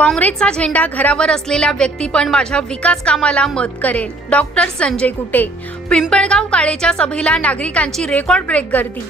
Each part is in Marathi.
काँग्रेसचा झेंडा घरावर असलेला व्यक्ती पण माझ्या विकास कामाला मत करेल. डॉक्टर संजय कुटे. पिंपळगाव काळेच्या सभेला नागरिकांची रेकॉर्ड ब्रेक गर्दी.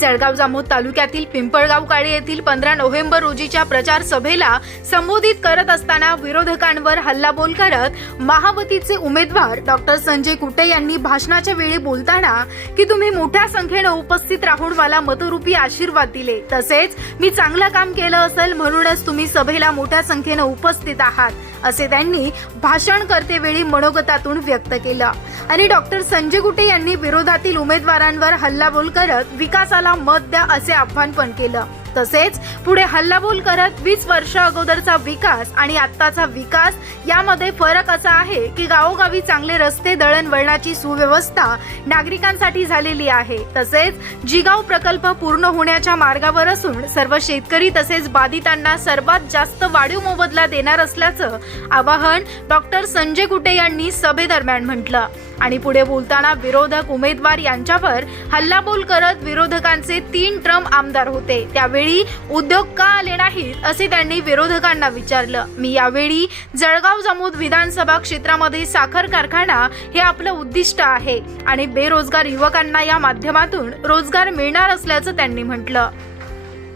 जळगाव जामोद तालुक्यातील पिंपळगाव काळे येथील पंधरा नोव्हेंबर रोजीच्या प्रचार सभेला संबोधित करत असताना विरोधकांवर हल्लाबोल करत महावतीचे उमेदवार डॉक्टर संजय कुटे यांनी भाषणाच्या वेळी बोलताना की तुम्ही मोठ्या संख्येनं उपस्थित राहून मला मतरूपी आशीर्वाद दिले. तसेच मी चांगलं काम केलं असेल म्हणूनच तुम्ही सभेला मोठ्या संख्येनं उपस्थित आहात असे त्यांनी भाषण करतेवेळी मनोगतातून व्यक्त केलं. आणि डॉक्टर संजय कुटे यांनी विरोधातील उमेदवारांवर हल्लाबोल करत विकासाला मत द्या असे आव्हान पण केलं. तसेच पुढे हल्लाबोल करत वीस वर्ष अगोदरचा विकास आणि आत्ताचा विकास यामध्ये फरक असा आहे की गावोगावी चांगले रस्ते दळणवळणाची सुव्यवस्था नागरिकांसाठी झालेली आहे. तसेच जिगाव प्रकल्प पूर्ण होण्याच्या मार्गावर असून सर्व शेतकरी तसेच बाधितांना सर्वात जास्त वाढीव मोबदला देणार असल्याचं आवाहन डॉक्टर संजय कुटे यांनी सभेदरम्यान म्हटलं. आणि पुढे बोलताना विरोधक उमेदवार यांच्यावर हल्लाबोल करत विरोधकांचे तीन ट्रम आमदार होते. त्यावेळी उद्योग का आले नाहीत असे त्यांनी विरोधकांना विचारलं. मी यावेळी जळगाव जमूद विधानसभा क्षेत्रामध्ये साखर कारखाना हे आपलं उद्दिष्ट आहे आणि बेरोजगार युवकांना या माध्यमातून रोजगार मिळणार असल्याचं त्यांनी म्हटलं.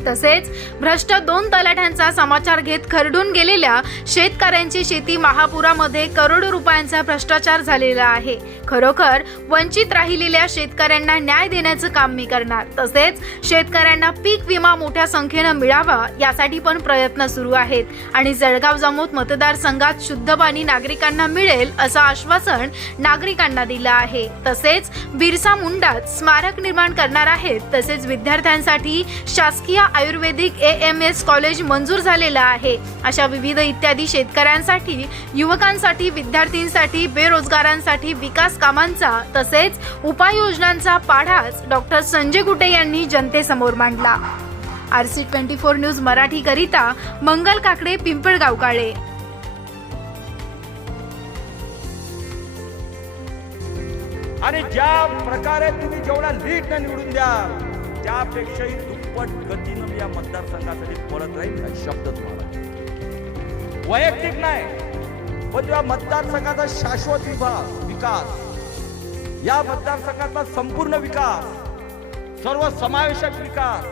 तसेच भ्रष्ट दोन तलाठ्यांचा समाचार घेत खरडून गेलेल्या शेतकऱ्यांची शेती महापुरामध्ये करोडो रुपयांचा भ्रष्टाचार झालेला आहे. खरोखर वंचित राहिलेल्या शेतकऱ्यांना न्याय देण्याचं काम मी करणार. तसेच शेतकऱ्यांना पीक विमा मोठ्या संख्येनं मिळावा यासाठी पण प्रयत्न सुरू आहेत. आणि जळगाव जामोद मतदारसंघात शुद्ध पाणी नागरिकांना मिळेल असं आश्वासन नागरिकांना दिलं आहे. तसेच बिरसा मुंडात स्मारक निर्माण करणार आहेत. तसेच विद्यार्थ्यांसाठी शासकीय आयुर्वेदिक ए एम एस कॉलेज मंजूर झालेलं आहे. अशा विविध इत्यादी शेतकऱ्यांसाठी युवकांसाठी विद्यार्थ्यांसाठी बेरोजगारांसाठी विकास कामांचा तसेच उपाययोजनांचा पाढाच डॉक्टर संजय गुटे यांनी जनतेसमोर मांडला. R C twenty four news Marathi करिता मंगल काकडे पिंपळगाव काळे आणि ज्या प्रकारे तुम्ही जेवढा लीड निवडून द्या त्यापेक्षाही दुप्पट गतीनं मी या मतदारसंघासाठी पळत राहील हा शब्द तुम्हाला. वैयक्तिक नाही पण या मतदारसंघाचा शाश्वत विभाग विकास या मतदारसंघाचा संपूर्ण विकास सर्व समावेशक विकास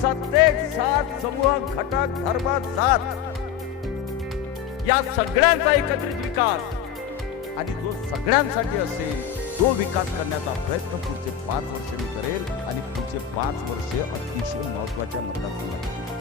सत्तेक सात समूह घटक धर्म जात या सगळ्यांचा एकत्रित विकास आणि जो सगळ्यांसाठी असेल तो विकास करण्याचा प्रयत्न पुढचे पाच वर्ष मी करेल आणि पुढचे पाच वर्ष अतिशय महत्त्वाच्या मतदारसंघात